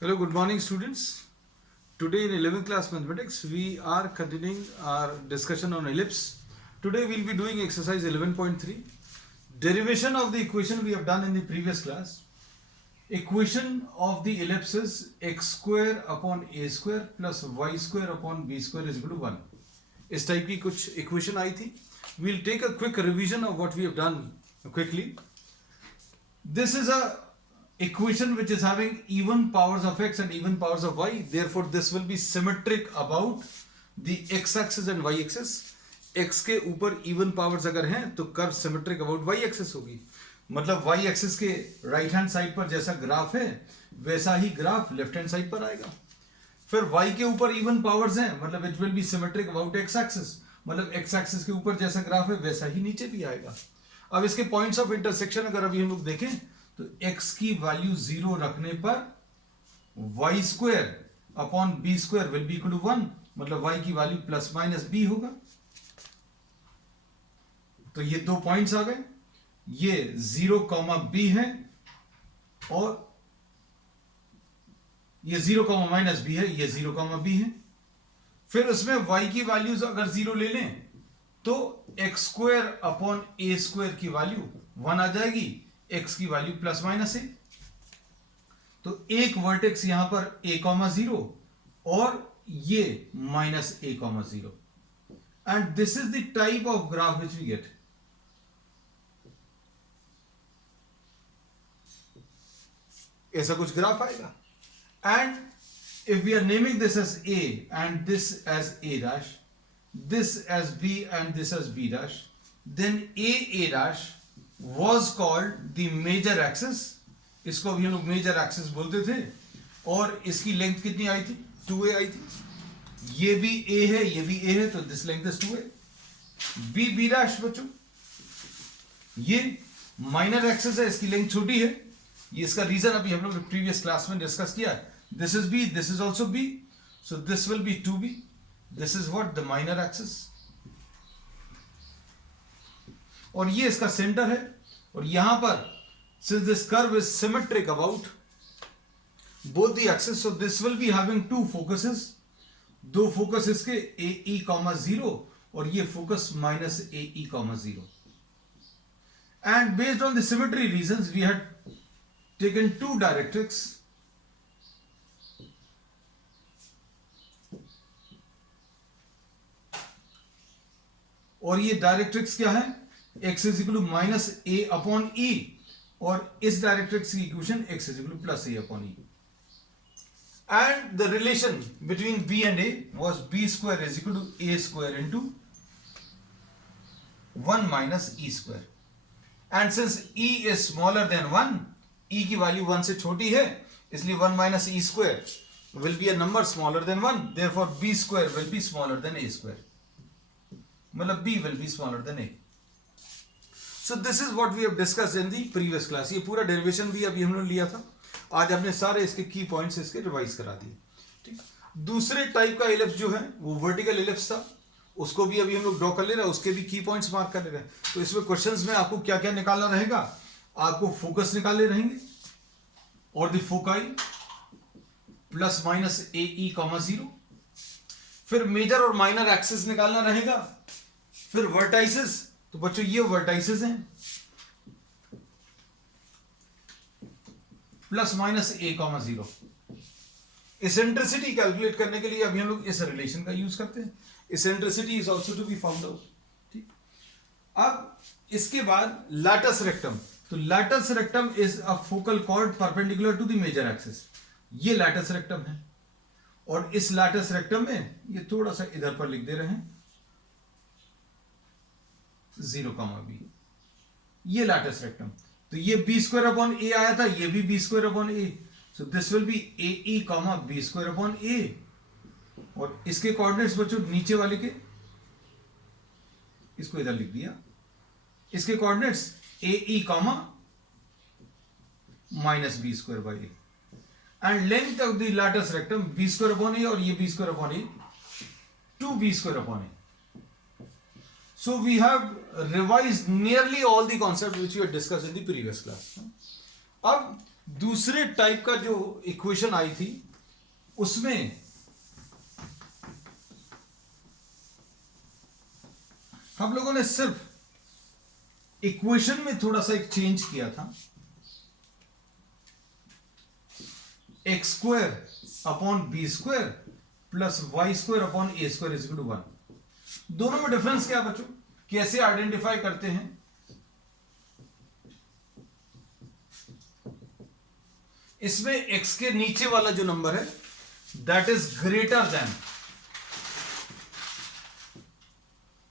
Hello, good morning students. Today in 11th class mathematics we are continuing our discussion on ellipse. Today we will be doing exercise 11.3. Derivation of the equation we have done in the previous class. Equation of the ellipse is x square upon a square plus y square upon b square is equal to 1. इस type की कुछ equation आई थी. We'll take a quick revision of what we have done quickly. This is a equation which is having even powers of x and even powers of y. Therefore, this will be symmetric about the x-axis and y-axis. x के ऊपर even powers अगर हैं तो curve symmetric about y-axis होगी. मतलब y-axis के right hand side पर जैसा ग्राफ है वैसा ही ग्राफ लेफ्ट हैंड साइड पर आएगा. फिर y के ऊपर इवन पावर्स हैं मतलब it will be symmetric about x axis. मतलब x एक्सिस के ऊपर जैसा ग्राफ है वैसा ही नीचे भी आएगा. अब इसके पॉइंट्स ऑफ इंटरसेक्शन अगर अभी हम लोग देखें तो x की वैल्यू 0 रखने पर y square upon b square will be equal to 1. मतलब y की वैल्यू प्लस माइनस b होगा. तो ये दो पॉइंट्स आ गए. ये 0, b है और ये 0, माइनस b है. ये 0, b है. फिर उसमें y की वैल्यूज अगर 0 ले लें तो x square upon a square की वैल्यू 1 आ जाएगी. x की वैल्यू प्लस माइनस है. तो एक वर्टेक्स यहां पर a, 0 और ये minus a, 0. And this is the type of graph which we get. ऐसा कुछ ग्राफ आएगा. एंड if we are naming this as a and this as a dash, this as b and this as b dash, then a dash was called the major axis. इसको भी हम लोग major axis बोलते थे. और इसकी लेंथ कितनी आई थी? 2a आई थी. ये भी a है, ये भी a है, तो this length is 2a. b dash बच्चों ये माइनर एक्सिस है, इसकी लेंथ छोटी है. ये इसका रीजन अभी हम लोग प्रीवियस क्लास में डिस्कस किया है. This is b, this is also b, so this will be 2b. This is what the minor axis. और ये इसका सेंटर है. और यहां पर since this curve is symmetric about both the axes, so this will be having two focuses. दो focus इसके ae, 0 और ये focus minus ae, 0. And based on the symmetry reasons, we had taken two directrix. और ये directrix क्या है? x is equal to minus a upon e और इस डायरेक्ट्रिक्स की equation x is equal to plus a upon e. And the relation between b and a was b square is equal to a square into 1 minus e square. And since e is smaller than 1, e की value 1 से छोटी है, इसलिए 1 minus e square will be a number smaller than 1. Therefore b square will be smaller than a square. मतलब b will be smaller than a. So this is what we have discussed in the previous class. ये पूरा derivation भी अभी हमने लिया था. आज हमने सारे इसके की पॉइंट्स इसके रिवाइज करा दिए. ठीक. दूसरे टाइप का एलिप्स जो है वो वर्टिकल एलिप्स था. उसको भी अभी हम लोग ड्रॉ कर ले रहे हैं. उसके भी की पॉइंट्स मार्क कर ले रहे हैं. तो इसमें क्वेश्चंस में आपको क्या क्या निकालना रहेगा? आपको फोकस निकालने रहेंगे और the foci plus minus ae, 0. फिर मेजर और माइनर एक्सिस निकालना रहेगा. फिर वर्टाइसेस. तो बच्चों ये वर्टाइसेस हैं plus minus a, 0. Eccentricity calculate करने के लिए अभी हम लोग इस रिलेशन का यूज करते हैं. Eccentricity is also to be found out. ठीक. अब इसके बाद लैटस रेक्टम. तो latus rectum is a focal chord perpendicular to the major axis. ये लैटस रेक्टम है. और इस लैटस रेक्टम में ये थोड़ा सा इधर पर लिख दे रहे हैं 0, b. ये लैटस रेक्टम. तो ये b स्क्वायर अपॉन a आया था, ये भी b square upon a. So this will be ae, b square upon a. और इसके कोऑर्डिनेट्स बच्चों नीचे वाले के, इसको इधर लिख दिया. इसके coordinates ae, minus b square by a. And length of the latus rectum b square upon a और ये b square upon a 2b square upon a. So we have revised nearly all the concepts which we had discussed in the previous class. अब दूसरे type का जो equation आई थी उसमें हम लोगों ने सिर्फ इक्वेशन में थोड़ा सा एक चेंज किया था, x square upon b square plus y square upon a square is equal to 1। दोनों में डिफरेंस क्या बच्चों, कैसे आइडेंटिफाई करते हैं? इसमें x के नीचे वाला जो नंबर है that is greater then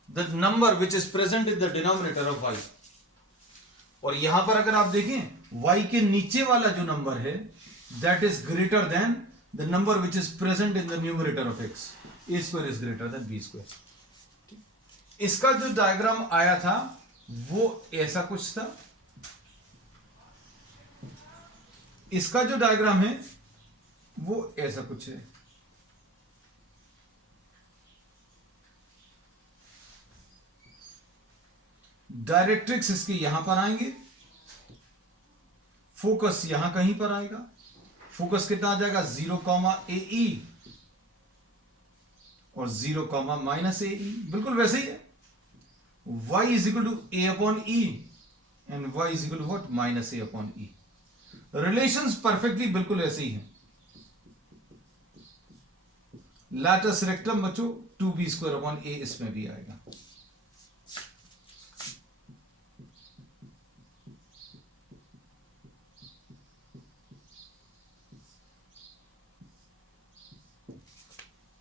the number which is present in the denominator of y। और यहां पर अगर आप देखें y के नीचे वाला जो नंबर है that is greater then the number which is present in the numerator of x। a square is greater then b square. इसका जो डायग्राम आया था वो ऐसा कुछ था, इसका जो डायग्राम है वो ऐसा कुछ है। डायरेक्ट्रिक्स इसके यहां पर आएंगे, फोकस यहां कहीं पर आएगा। फोकस कितना आ जाएगा 0,AE और 0,-AE, बिल्कुल वैसे ही है। y is equal to a upon e and y is equal to what -a upon e। Relations perfectly बिल्कुल ऐसे ही हैं। लैटस रेक्टम बच्चों 2b स्क्वायर अपॉन a इसमें भी आएगा।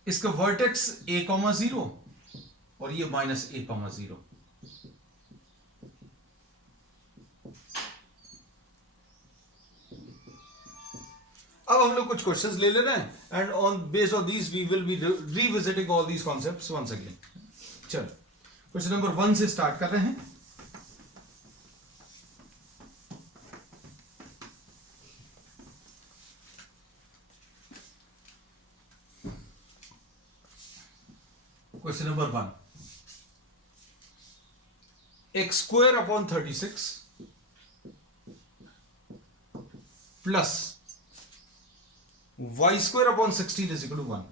इसका वर्टेक्स a,0 और ये -a,0। अब हम लोग कुछ क्वेश्चंस ले ले रहे हैं and on based on these we will be revisiting all these concepts once again. चलो क्वेश्चन नंबर 1 से स्टार्ट कर रहे हैं। Question number 1, x square upon 36 plus y square upon 16 is equal to 1।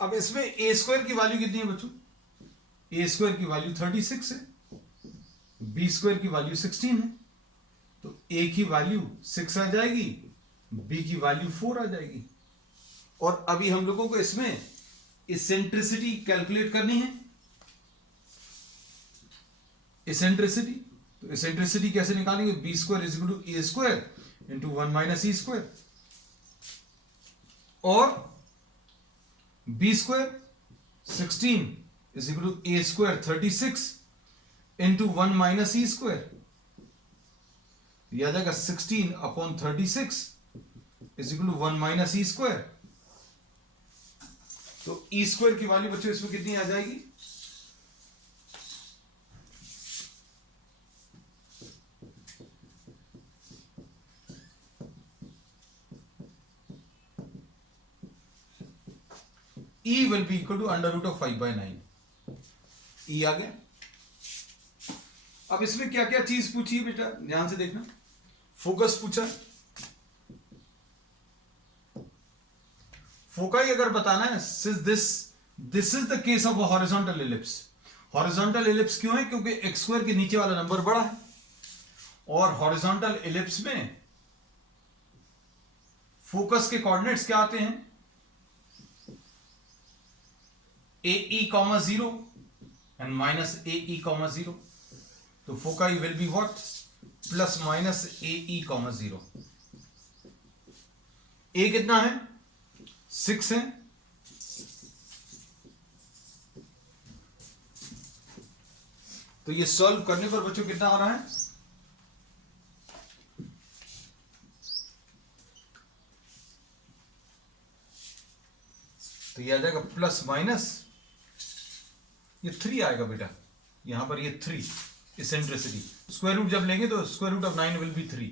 अब इसमें ए स्क्वायर की वैल्यू कितनी है बच्चों? ए स्क्वायर की वैल्यू 36 है, बी स्क्वायर की वैल्यू 16 है, तो ए की वैल्यू 6 आ जाएगी, बी की वैल्यू 4 आ जाएगी। और अभी हम लोगों को इसमें इसेंट्रिसिटी कैलकुलेट करनी है। इसेंट्रिसिटी, तो इसेंट्रिसिटी कैसे निकालेंगे? B square is equal to A square into 1 minus E square, और B square 16 is equal to A square 36 into 1 minus E square. याद आएगा 16 upon 36 is equal to 1 minus E square. तो E square की value बच्चों इसमें कितनी आ जाएगी? E will be equal to under root of 5/9। E आ गया। अब इसमें क्या क्या चीज पूछी है बेटा, ध्यान से देखना। फोकस पूछा, फोकाई अगर बताना है, this is the case of horizontal ellipse. Horizontal ellipse क्यों है? क्योंकि एक्स स्क्वायर के नीचे वाला नंबर बड़ा है, और हॉरिजॉन्टल एलिप्स में फोकस के कोऑर्डिनेट्स क्या आते हैं? AE,0 and minus AE,0। तो foci will be what? Plus minus AE,0। ए कितना है? 6 है, तो ये सॉल्व करने पर बच्चों कितना आ रहा है? तो ये आ जाएगा प्लस माइनस, ये 3 आएगा बेटा, यहां पर ये 3 इसेंट्रिसिटी। स्क्वायर रूट जब लेंगे तो square root of 9 will be 3,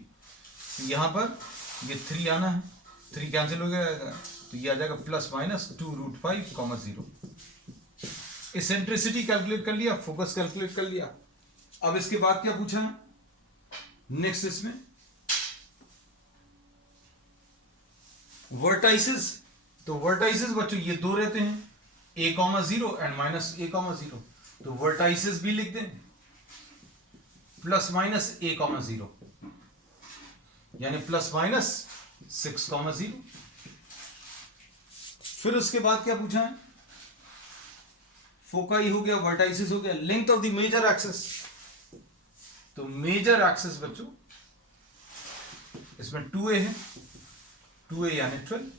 तो यहां पर ये 3 आना है, 3 कैंसिल हो गया, तो ये आ जाएगा प्लस माइनस 2√5,0। इसेंट्रिसिटी कैलकुलेट कर लिया, फोकस कैलकुलेट कर लिया, अब इसके बाद क्या पूछा है नेक्स्ट, इसमें वर्टाइसिस। तो वर्टाइसिस बच्चों ये दो रहते हैं, a,0 एंड -a,0। तो वर्टाइसिस भी लिख दें +-a,0, यानी +-6,0। फिर उसके बाद क्या पूछा है, फोकाई हो गया, वर्टाइसिस हो गया, length of the major axis. तो मेजर एक्सिस बच्चों इसमें 2a है, 2a यानी 12,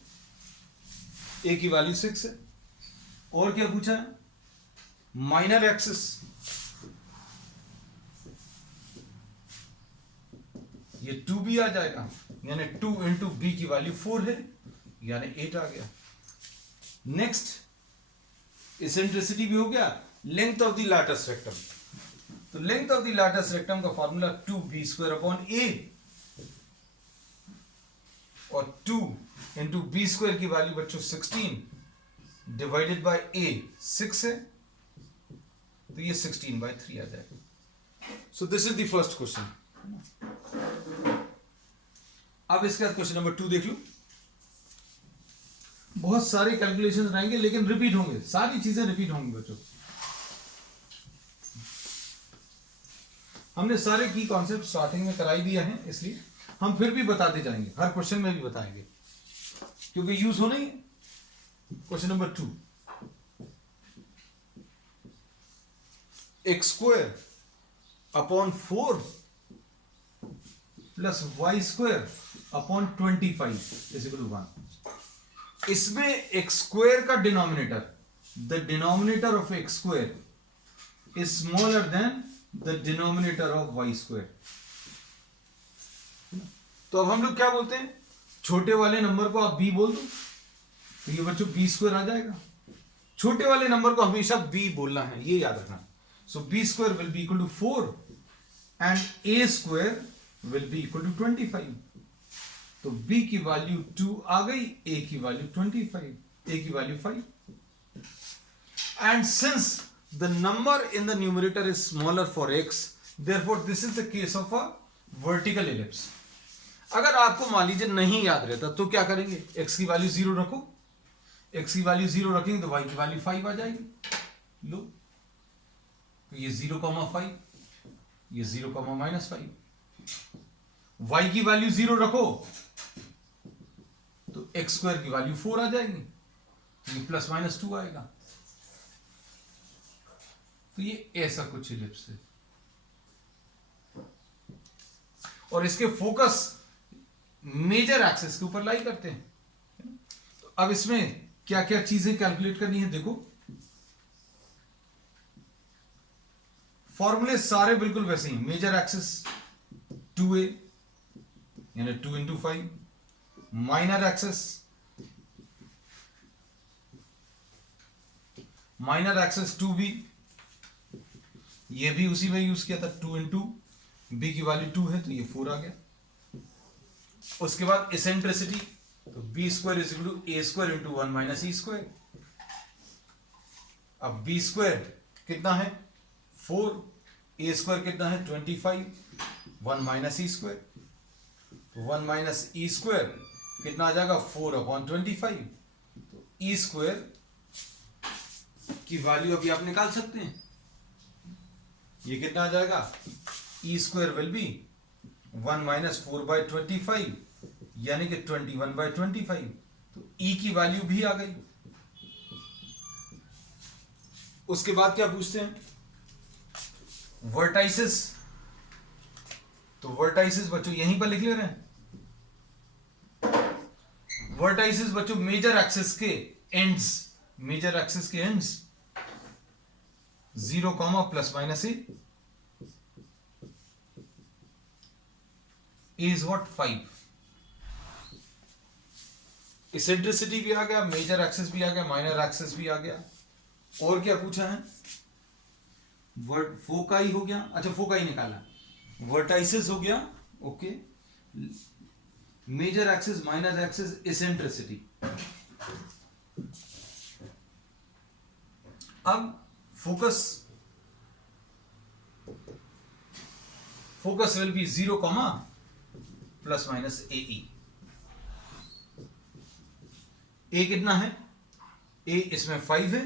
a की वैल्यू 6 है। और क्या पूछा है, माइनर एक्सिस। ये 2b आ जाएगा, यानी 2 इंटू बी की वैल्यू 4 है, यानी 8 आ गया। नेक्स्ट इसेंट्रिसिटी भी हो गया, length of the latus rectum. तो length of the latus rectum का फॉर्मूला 2b² a, और 2 इंटू बी स्क्वायर की वैल्यू बच्चों 16 डिवाइडेड बाय a 6 है, तो ये 16/3 आ जाएगा। So this is the first question. अब इसका क्वेश्चन नंबर 2 देख लो। बहुत सारे कैलकुलेशंस रहेंगे लेकिन रिपीट होंगे, सारी चीजें रिपीट होंगी बच्चों। हमने सारे की कॉन्सेप्ट स्टार्टिंग में कराई दिया है, इसलिए हम फिर भी बताते जाएंगे, हर क्वेश्चन में भी बताएंगे, क्योंकि यूज होना ही है। Question number 2, x² upon 4 plus y² upon 25 is equal to 1। इसमें x² का denominator, the denominator of x² is smaller than the denominator of y²। तो अब हम लोग क्या बोलते हैं, छोटे वाले नंबर को आप b बोल दो, तो ये बच्चों b² आ जाएगा। छोटे वाले नंबर को हमेशा b बोलना है, ये याद रखना। So b² will be equal to 4 and a² will be equal to 25। तो b की वैल्यू 2 आ गई, a की वैल्यू 25, a की value 5। And since the number in the numerator is smaller for x, therefore this is the case of a vertical ellipse. अगर आपको मान लीजिए नहीं याद रहता तो क्या करेंगे, x की वैल्यू 0 रखो, x की वैल्यू 0 रखेंगे तो y की वैल्यू 5 आ जाएगी। लो, तो ये 0,5, ये 0,-5। y की वैल्यू 0 रखो तो x² की वैल्यू 4 आ जाएगी, ये +-2 आएगा। तो ये ऐसा कुछ इलिप्स है, और इसके फोकस मेजर एक्सिस के ऊपर लाई करते हैं। तो अब इसमें क्या क्या चीजें कैलकुलेट करनी है, देखो फॉर्मूले सारे बिल्कुल वैसे ही। मेजर एक्सिस 2a यानी 2 इंटू 5, माइनर एक्सिस 2b, ये भी उसी में यूज किया था, 2 इंटू बी की वैल्यू 2 है तो ये 4 आ गया। उसके बाद इसेंट्रिसिटी, तो b² is equal to a² into 1 - e²। अब b² कितना है 4, a² कितना है 25, 1 - e², तो 1 - e² कितना आ जाएगा 4/25। तो e² की वैल्यू अभी आप निकाल सकते हैं, ये कितना आ जाएगा, e² विल बी 1 - 4/25 यानी कि 21/25। तो e की वैल्यू भी आ गई। उसके बाद क्या पूछते हैं, वर्टाइसिस। तो वर्टाइसिस बच्चों यहीं पर लिख ले रहे हैं। वर्टाइसिस बच्चों मेजर एक्सिस के एंड्स, मेजर एक्सिस के ends 0, ±a is what 5। Eccentricity भी आ गया, मेजर एक्सिस भी आ गया, माइनर एक्सिस भी आ गया। और क्या पूछा है, वर्ड फोकाई हो गया, अच्छा फोकाई निकाला, वर्टाइसिस हो गया, okay, major axis, minor axis, eccentricity. अब focus focus will be 0 comma plus minus AE. A कितना है? A इसमें 5 है,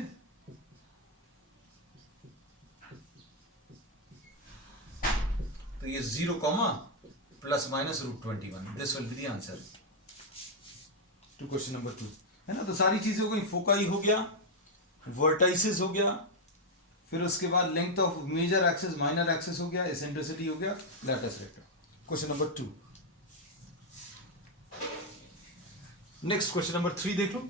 तो ये 0 comma plus minus √21. This will be the answer to question number 2. है ना? तो सारी चीजें हो गई, फोकाई हो गया, वर्टाइसिस हो गया, फिर उसके बाद length of major axis minor axis हो गया, एसेंट्रिसिटी हो गया, latus rectum. Question number 2. Next question number 3 देख लो.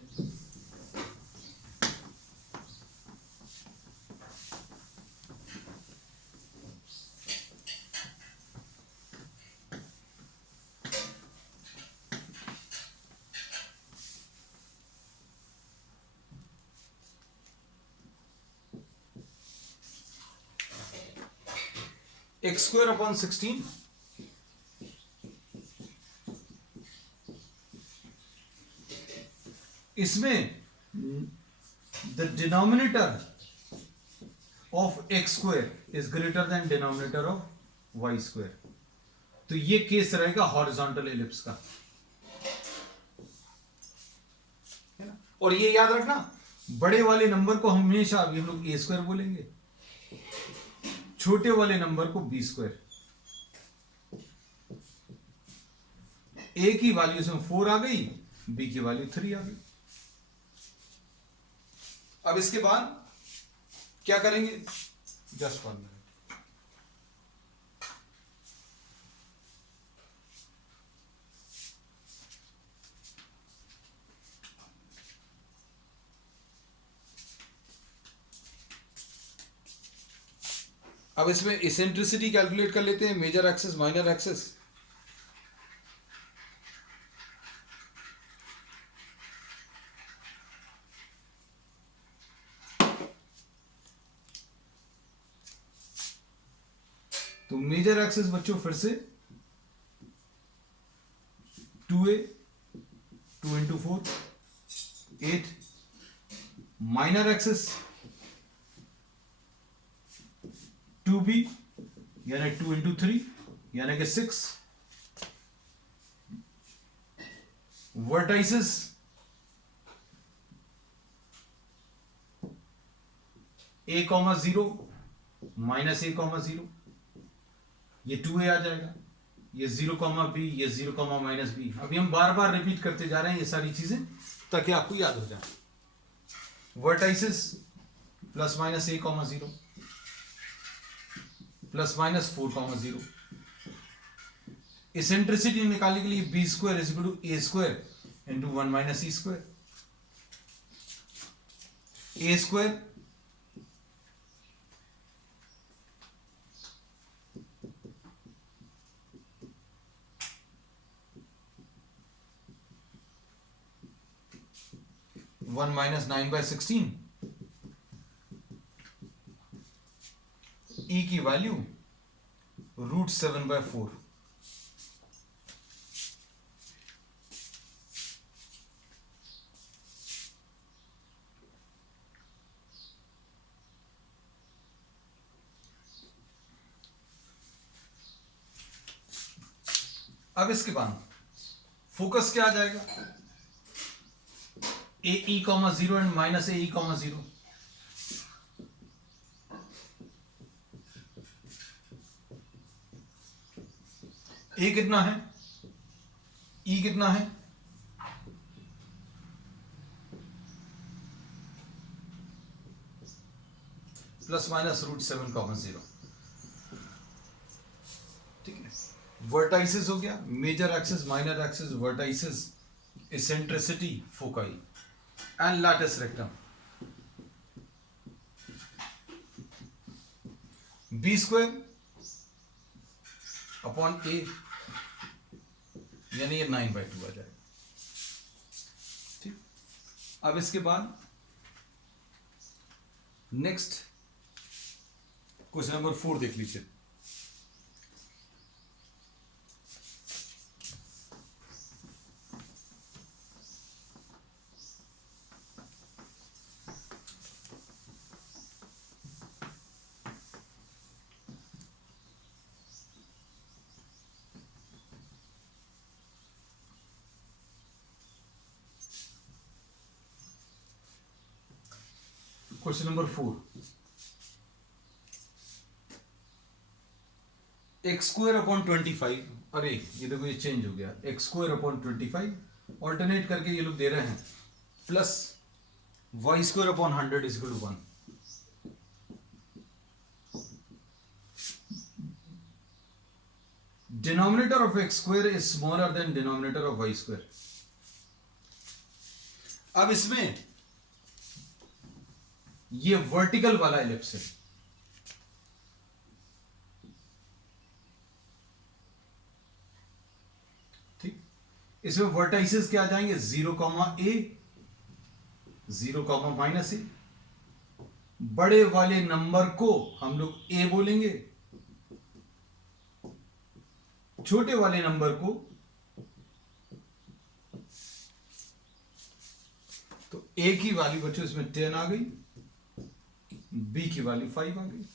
x square upon 16 इसमें the denominator of x square is greater than denominator of y square. तो ये केस रहेगा हॉरिजॉन्टल एलिप्स का, है ना? और ये याद रखना, बड़े वाले नंबर को हमेशा अभी हम लोग ए स्क्वायर बोलेंगे, छोटे वाले नंबर को बी स्क्वायर. ए की वैल्यू से 4 आ गई, बी की वैल्यू 3 आ गई. अब इसके बाद क्या करेंगे? Just 1 minute. अब इसमें इसेंट्रिसिटी कैलकुलेट कर लेते हैं, मेजर एक्सिस माइनर एक्सिस. तो मेजर एक्सिस बच्चों फिर से 2a 2 into 4 8. Minor axis 2b यानी 2 into 3 यानी कि 6. वर्टाइसिस a, 0 माइनस a, 0, ये 2a आ जाएगा, ये 0, b, ये 0, माइनस b. अभी हम बार बार रिपीट करते जा रहे हैं ये सारी चीजें ताकि आपको याद हो जाए. Vertices plus minus a, 0 plus minus 4, 0. Eccentricity निकालने के लिए b square is equal to A square into 1 minus E square. A square one minus 9/16, e की वैल्यू √7/4. अब इसके बाद फोकस क्या आ जाएगा? ए ई, 0 एंड माइनस ए ई, 0. ए कितना है? ई कितना है? Plus minus √7, 0. ठीक है. वर्टाइसिस हो गया, major axis minor axis, vertices, eccentricity, foci and latus rectum. B square upon A यानी ये 9/2 आ जाएगा. ठीक. अब इसके बाद नेक्स्ट क्वेश्चन नंबर 4 देख लीजिए. Question number 4, x square upon 25, अरे ये देखो ये चेंज हो गया, एक्स स्क्वायर अपॉन 25 ऑल्टरनेट करके ये लोग दे रहे हैं, plus y square upon 100 is equal to 1। Denominator of x square is smaller than denominator of y square. अब इसमें ये वर्टिकल वाला एलिप्स है, ठीक। इसमें वर्टाइसेस क्या आ जाएंगे, 0, A, 0, माइनस ए। बड़े वाले नंबर को हम लोग ए बोलेंगे, छोटे वाले नंबर को, तो ए की वैल्यू बच्चों इसमें 10 आ गई, बी की वैल्यू 5 आ गई।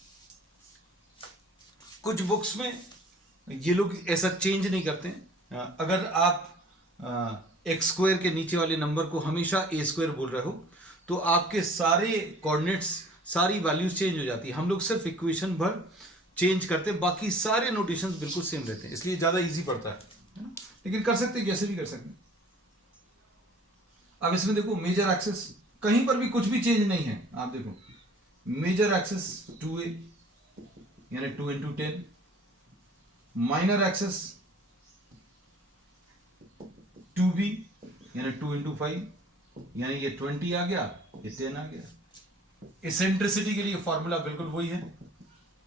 कुछ बुक्स में ये लोग ऐसा चेंज नहीं करते हैं। अगर आप एक्स स्क्वायर के नीचे वाले नंबर को हमेशा ए स्क्वायर बोल रहे हो तो आपके सारे कोऑर्डिनेट्स, सारी वैल्यूज चेंज हो जाती है। हम लोग सिर्फ इक्वेशन भर चेंज करते हैं, बाकी सारे नोटेशंस बिल्कुल सेम रहते हैं, इसलिए ज्यादा इजी पड़ता है ना। लेकिन कर सकते हैं, जैसे भी कर सकते हैं। अब इसमें देखो मेजर एक्सेस कहीं पर भी कुछ भी चेंज नहीं है। आप देखो मेजर एक्सेस 2a यानी 2 into 10, माइनर एक्सेस 2b यानी 2 into 5, यानी ये 20 आ गया, ये 10 आ गया। इसेंट्रिसिटी के लिए फॉर्मूला बिल्कुल वही है,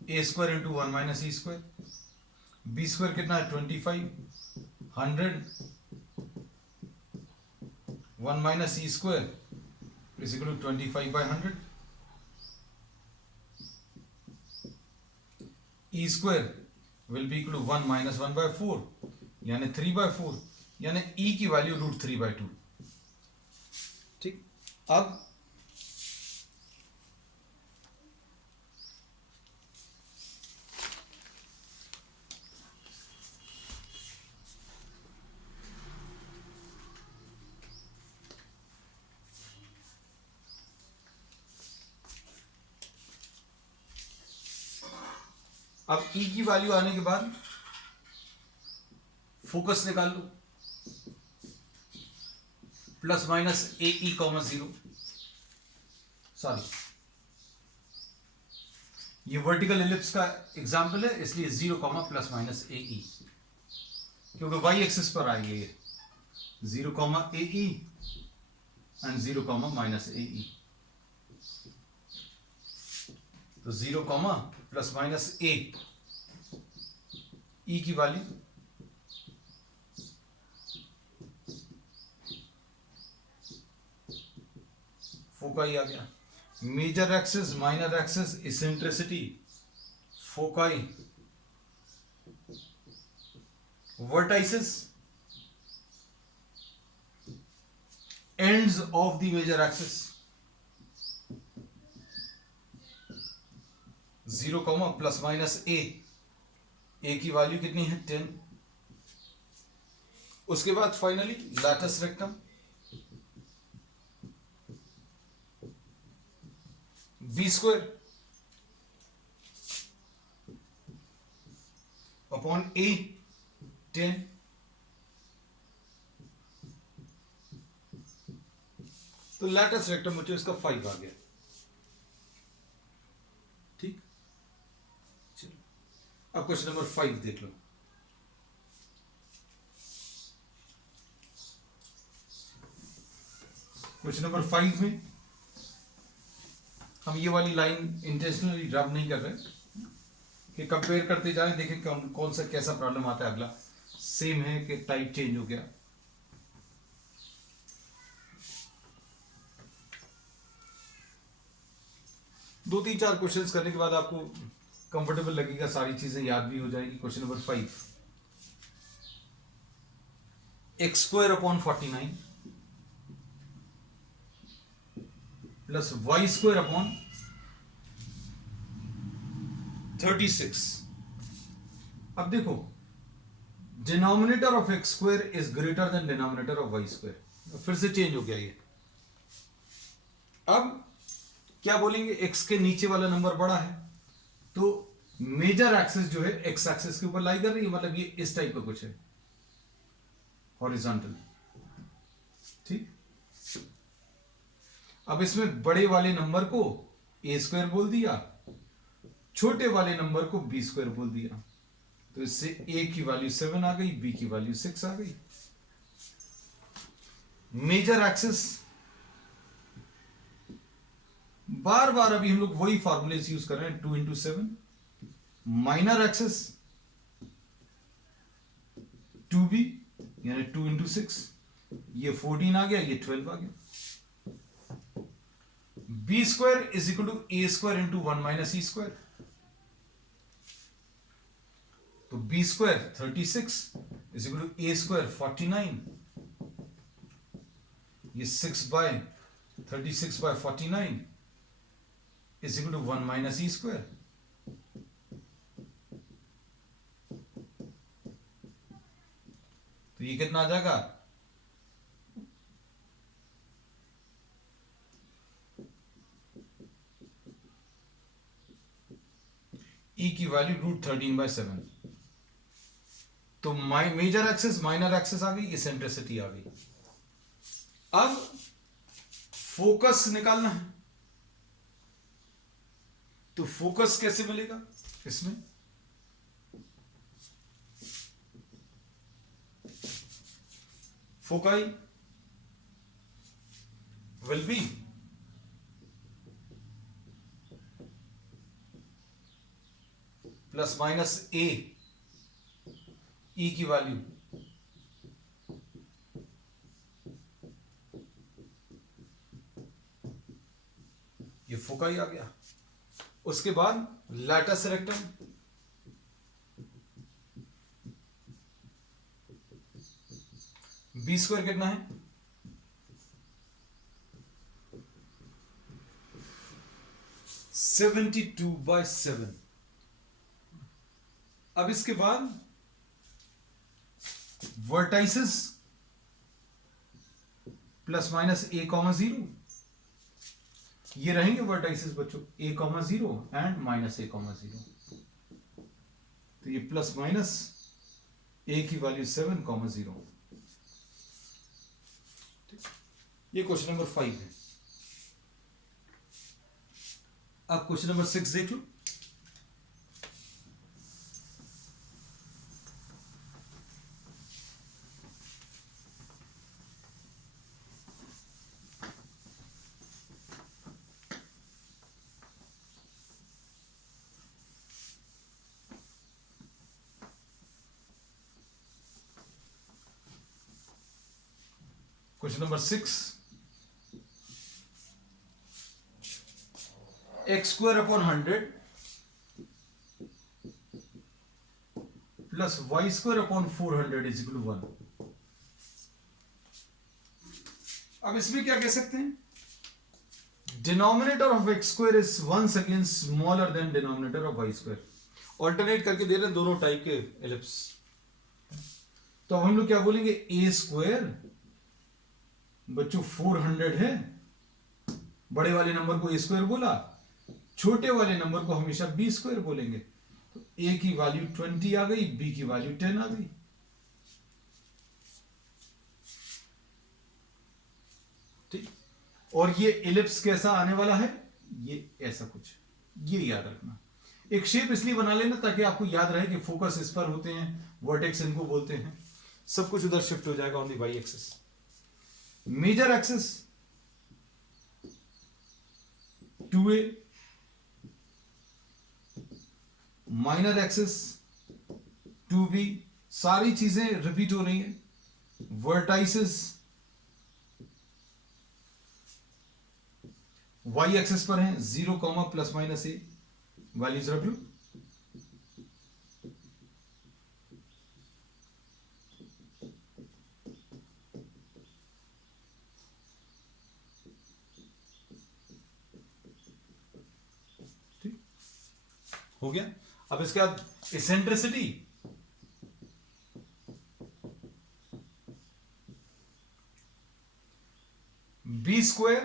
a square into 1 minus E square. B square कितना है 25, 100, 1 minus E square is equal to 25/100। E square will be equal to 1 minus 1/4 यानी 3/4, यानी ई की वैल्यू √3/2। ठीक। अब ई की वैल्यू आने के बाद फोकस निकाल लो, plus minus a E comma 0। Sorry, ये वर्टिकल एलिप्स का एग्जाम्पल है, इसलिए 0, प्लस माइनस ए ई, क्योंकि वाई एक्सिस पर आएंगे ये 0, ए ई एंड 0, माइनस ए ई। तो 0, प्लस माइनस ए, ई की वैल्यू फोकाई आ गया। Major axis, minor axis, eccentricity, foci, vertices, ends of the major axis. 0, plus minus a की वैल्यू कितनी है 10। उसके बाद finally latus rectum, B square upon a 10, तो लैटिस रेक्टम मुझे इसका 5 आ गया। ठीक। चलो अब क्वेश्चन नंबर 5 देख लो। क्वेश्चन नंबर 5 में हम ये वाली लाइन इंटेंशनली रब नहीं कर रहे कि कंपेयर करते जाएं, देखें कौन सा कैसा प्रॉब्लम आता है। अगला सेम है कि टाइप चेंज हो गया। दो तीन चार क्वेश्चंस करने के बाद आपको कंफर्टेबल लगेगा, सारी चीजें याद भी हो जाएगी। Question number 5, x square upon 49 plus y square upon 36। अब देखो denominator of x square is greater than denominator of y square. फिर से चेंज हो गया ये। अब क्या बोलेंगे, एक्स के नीचे वाला नंबर बड़ा है, तो मेजर एक्सिस जो है एक्स एक्सिस के ऊपर लाई कर रही है, मतलब ये इस टाइप का कुछ है, हॉरिजॉन्टल। ठीक, अब इसमें बड़े वाले नंबर को ए स्क्वायर बोल दिया, छोटे वाले नंबर को बी स्क्वायर बोल दिया, तो इससे ए की वैल्यू 7 आ गई, बी की वैल्यू 6 आ गई। मेजर एक्सिस, बार बार अभी हम लोग वही फॉर्मूले यूज कर रहे हैं, 2 इंटू 7। माइनर एक्सिस 2b यानी 2 इंटू 6, ये 14 आ गया, ये 12 आ गया। B square is equal to A square into 1 minus E square, तो b square 36 is equal to A square 49, ये 36 by 49 is equal to 1 minus E square. तो ये कितना आ जाएगा, ई की वैल्यू √13/7। तो मेजर एक्सिस माइनर एक्सिस आ गई, इसेंट्रिसिटी आ गई। अब फोकस निकालना है, तो फोकस कैसे मिलेगा इसमें, foci will be plus minus a, e की वैल्यू ये फोकाई आ गया। उसके बाद लैटस रेक्टम, बी स्क्वायर कितना है, 72/7। अब इसके बाद vertices plus minus a comma 0, ये रहेंगे वर्टाइसिस बच्चों, a comma 0 and minus a comma 0, तो ये प्लस माइनस ए की वैल्यू 7 कॉमा 0। ये क्वेश्चन नंबर 5 है। अब क्वेश्चन नंबर 6 देख लो। Question number 6, x square upon 100 plus y square upon 400 is equal to 1। अब इसमें क्या कह सकते हैं, denominator of x square is once again smaller than denominator of y square. Alternate करके दे रहे हैं दोनों टाइप के एलिप्स, तो हम लोग क्या बोलेंगे, ए स्क्वायर बच्चों 400 है, बड़े वाले नंबर को ए स्क्वायर बोला, छोटे वाले नंबर को हमेशा बी स्क्वायर बोलेंगे। तो ए की वैल्यू 20 आ गई, बी की वैल्यू 10 आ गई। ठीक, और ये एलिप्स कैसा आने वाला है, ये ऐसा कुछ, ये याद रखना। एक शेप इसलिए बना लेना ताकि आपको याद रहे कि फोकस इस पर होते हैं, वर्टेक्स इनको बोलते हैं, सब कुछ उधर शिफ्ट हो जाएगा on the y axis. Major axis 2a, minor axis 2b, सारी चीजें रिपीट हो रही हैं। वर्टाइसिस वाई एक्सिस पर हैं, 0 comma plus minus a, values रख लो। ठीक हो गया। अब इसके बाद eccentricity, b square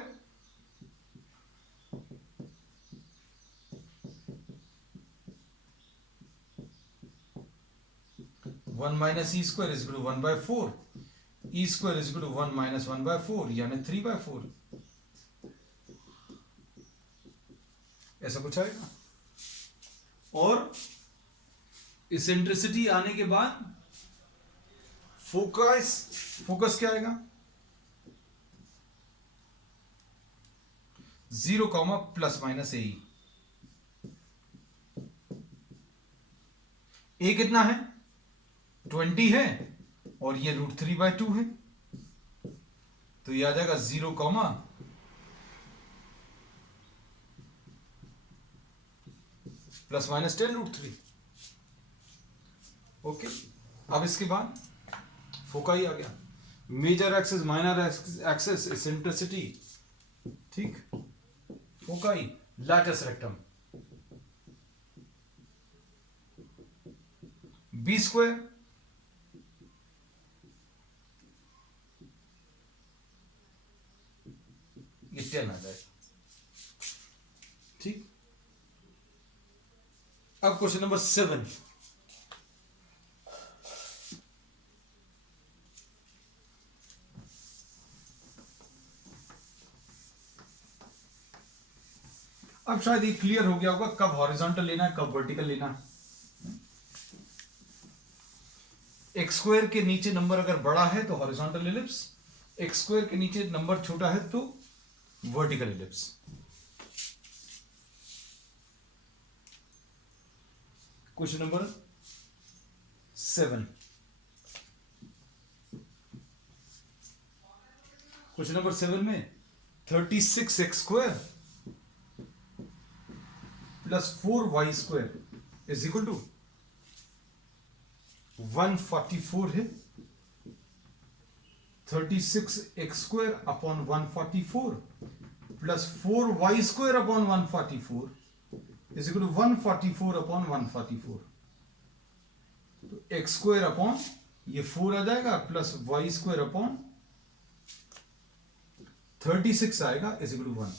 1 minus E square is equal to 1/4, e square is equal to 1 minus 1/4 यानी 3/4, ऐसा कुछ आएगा। और इसेंट्रिसिटी आने के बाद फोकस क्या आएगा, 0 कॉमा प्लस माइनस ए कितना है 20 है और ये √3/2 है, तो ये आ जाएगा 0 कॉमा प्लस माइनस 10√3। ओके, अब इसके बाद फोकाई आ गया, major axis minor axis eccentricity, ठीक, foci latus rectum, B square ये 10 आ जाएगा, ठीक। अब क्वेश्चन नंबर 7, अब शायद ये क्लियर हो गया होगा कब हॉरिजॉन्टल लेना है कब वर्टिकल लेना है। एक्स स्क्वायर के नीचे नंबर अगर बड़ा है तो हॉरिजॉन्टल एलिप्स, एक्स स्क्वायर के नीचे नंबर छोटा है तो vertical ellipse. Question number 7, question number 7 में 36x² plus 4y² is equal to 144 है। 36x² upon 144 plus 4y² upon 144 is equal to 144 upon 144, तो x² अपॉन ये 4 आ जाएगा प्लस y² अपॉन 36 आएगा इज इक्वल टू 1।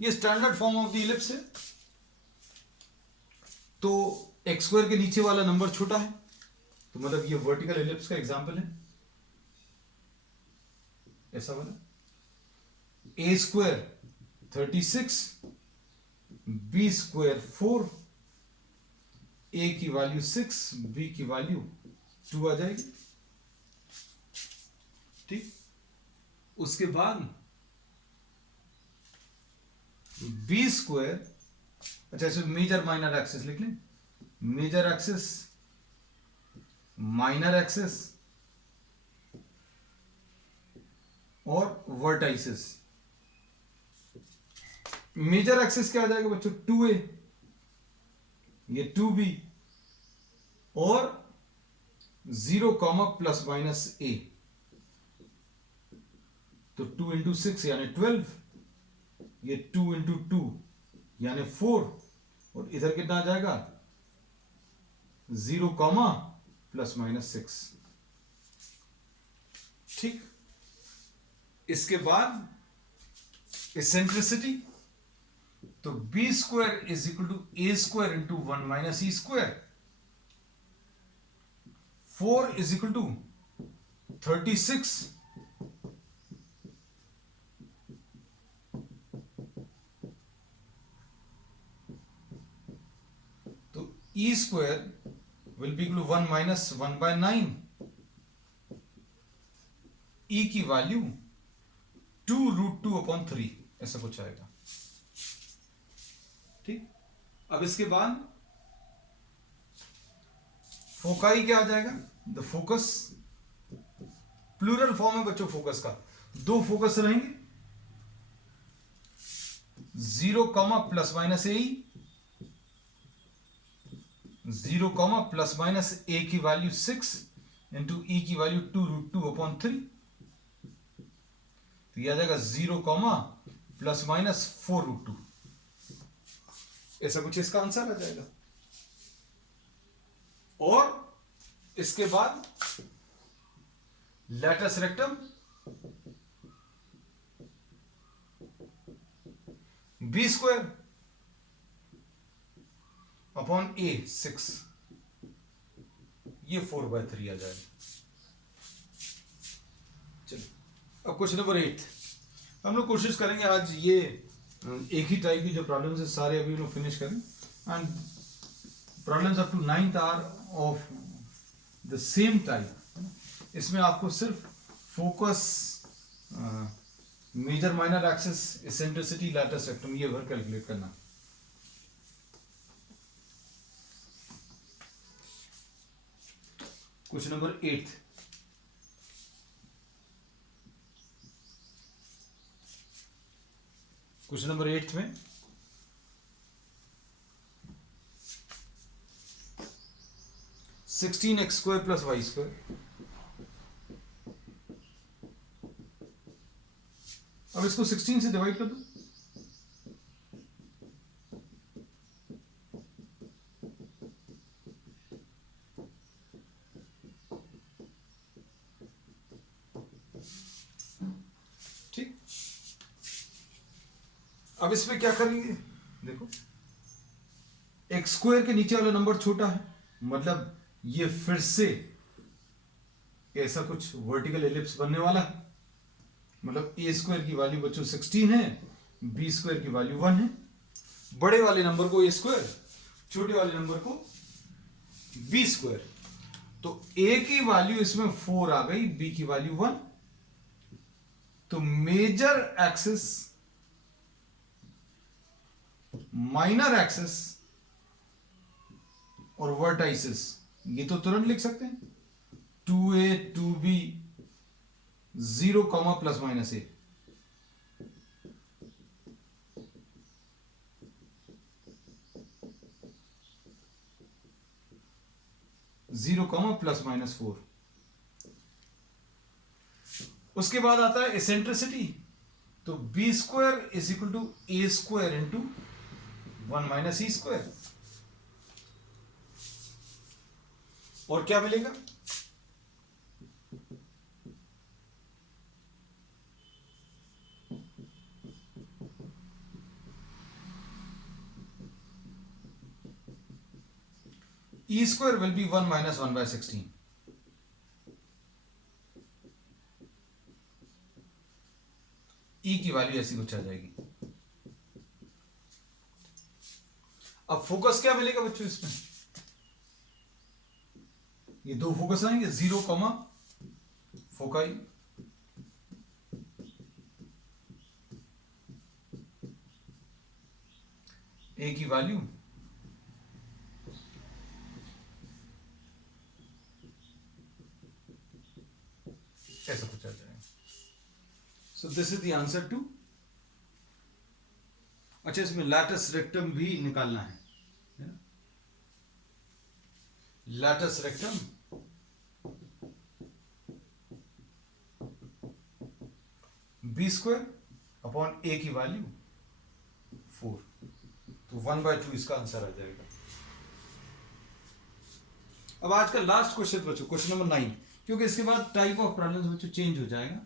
ये standard form of the ellipse है, तो x² के नीचे वाला नंबर छोटा है, तो मतलब ये वर्टिकल एलिप्स का एग्जांपल है, ऐसा वाला। a² 36, b² 4, a की वैल्यू 6, b की वैल्यू 2 आ जाएगी, ठीक। उसके बाद b², अच्छा इसमें मेजर माइनर एक्सिस लिख लें, मेजर एक्सिस माइनर एक्सिस और वर्टाइसिस। मेजर एक्सिस क्या आ जाएगा बच्चों, 2a, ये 2b और 0 कॉमा प्लस माइनस a, तो 2 इंटू 6 यानी 12, ये 2 इंटू 2 यानी 4 और इधर कितना आ जाएगा 0 कॉमा प्लस माइनस 6, ठीक। इसके बाद इसेंट्रिसिटी, तो b² is equal to a² into 1 minus e², 4 is equal to 36 तो e² will be equal to 1 minus 1/9, e की वैल्यू 2√2 अपॉन 3, ऐसा कुछ आएगा, ठीक। अब इसके बाद फोकाई क्या आ जाएगा, द फोकस, प्लूरल फॉर्म है बच्चों फोकस का, 2 फोकस रहेंगे, 0 comma plus minus A, 0 comma plus minus a की वैल्यू 6 इंटू ई की वैल्यू 2√2 अपॉन 3, तो यह आ जाएगा 0 कॉमा प्लस माइनस 4√2, ऐसा कुछ इसका आंसर आ जाएगा। और इसके बाद lattice rectum, b² upon a 6, ये 4/3 आ जाएगा। चलिए अब क्वेश्चन नंबर 8 हम लोग कोशिश करेंगे आज ये एक ही टाइप की जो प्रॉब्लम्स है सारे अभी लोग फिनिश करें and problems up to 9th are of the same type. इसमें आपको सिर्फ focus, major minor axis, eccentricity, latus rectum ये भर कैलकुलेट करना। क्वेश्चन नंबर 8 क्वेश्चन नंबर 8 में sixteen x square plus y square. अब इसको 16 से डिवाइड कर दो। ठीक, अब इसमें क्या करेंगे, देखो एक्स स्क्वायर के नीचे वाला नंबर छोटा है, मतलब ये फिर से ऐसा कुछ वर्टिकल एलिप्स बनने वाला है। मतलब ए स्क्वायर की वैल्यू बच्चों 16 है, बी स्क्वायर की वैल्यू 1 है। बड़े वाले नंबर को ए स्क्वायर, छोटे वाले नंबर को बी स्क्वायर। तो ए की वैल्यू इसमें 4 आ गई, बी की वैल्यू 1। तो मेजर एक्सिस माइनर एक्सिस और वर्टाइसिस ये तो तुरंत लिख सकते हैं, 2a 2b 0 comma plus minus a. Zero comma plus minus 4। उसके बाद आता है एसेंट्रिसिटी, तो b square is equal to A square into 1 minus E square. और क्या मिलेगा, e square will be 1 minus 1/16। E की वैल्यू ऐसी कुछ आ जाएगी। अब फोकस क्या मिलेगा बच्चों इसमें, ये दो फोकस आएंगे, 0 कॉमा फोकाई, ए की वैल्यू ऐसा कुछ आ जाएगा। So this is the answer two. अच्छा, इसमें लैटिस रेक्टम भी निकालना है ना? Latus rectum B square upon a की वैल्यू 4, तो 1/2 इसका आंसर आ जाएगा। अब आज का लास्ट क्वेश्चन बच्चों, क्वेश्चन नंबर 9, क्योंकि इसके बाद टाइप ऑफ प्रॉब्लम्स बच्चों चेंज हो जाएगा।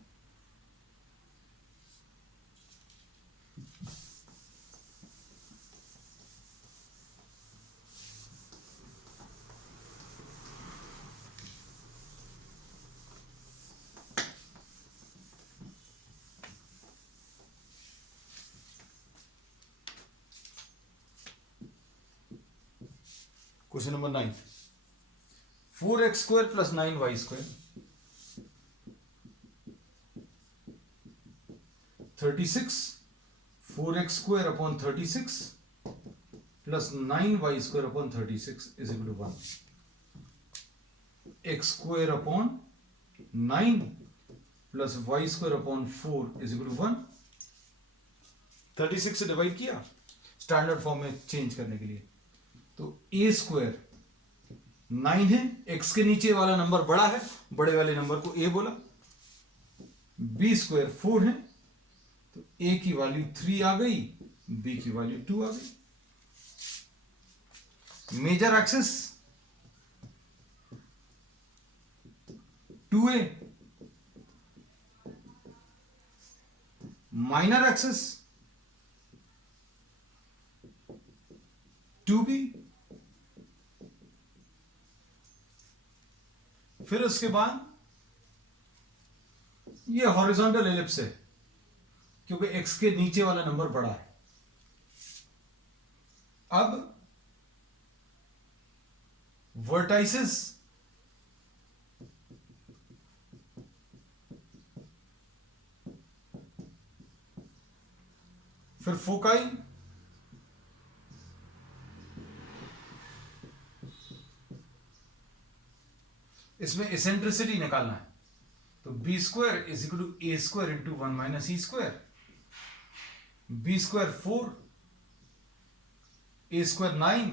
Question number 9, 4x square plus 9y square 36, 4x square upon 36 plus 9y square upon 36 is equal to 1। x square upon 9 plus y square upon 4 is equal to 1। 36 से divide किया standard form में change करने के लिए, तो a square 9 है, x के नीचे वाला नंबर बड़ा है, बड़े वाले नंबर को a बोला। b स्क्वायर 4 है, तो a की वैल्यू 3 आ गई, b की वैल्यू 2 आ गई। Major axis 2a, minor axis 2b, फिर उसके बाद ये हॉरिजॉन्टल एलिप्स है क्योंकि x के नीचे वाला नंबर बड़ा है। अब वर्टाइसेस फिर फोकाई, इसमें एसेंट्रिसिटी निकालना है तो b square is equal to A square into 1 minus E square, b square 4, a square 9,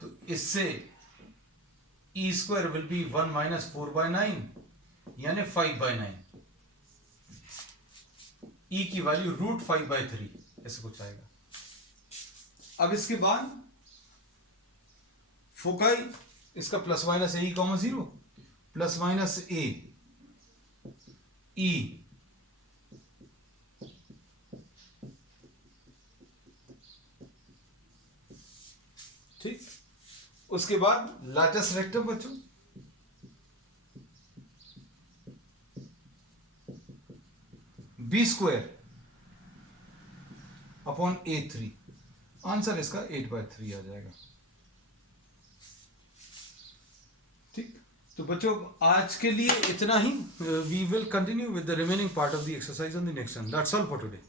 तो इससे e square will be 1 minus 4/9 यानी 5/9, ई की वैल्यू √5/3 ऐसे कुछ आएगा। अब इसके बाद फोकाई, इसका plus minus a comma 0, plus minus a e, ठीक। उसके बाद लाटस रेक्टम बच्चों, b square upon A3, answer इसका 8/3 आ जाएगा। ठीक, तो बच्चों आज के लिए इतना ही। We will continue with the remaining part of the exercise on the next time. That's all for today.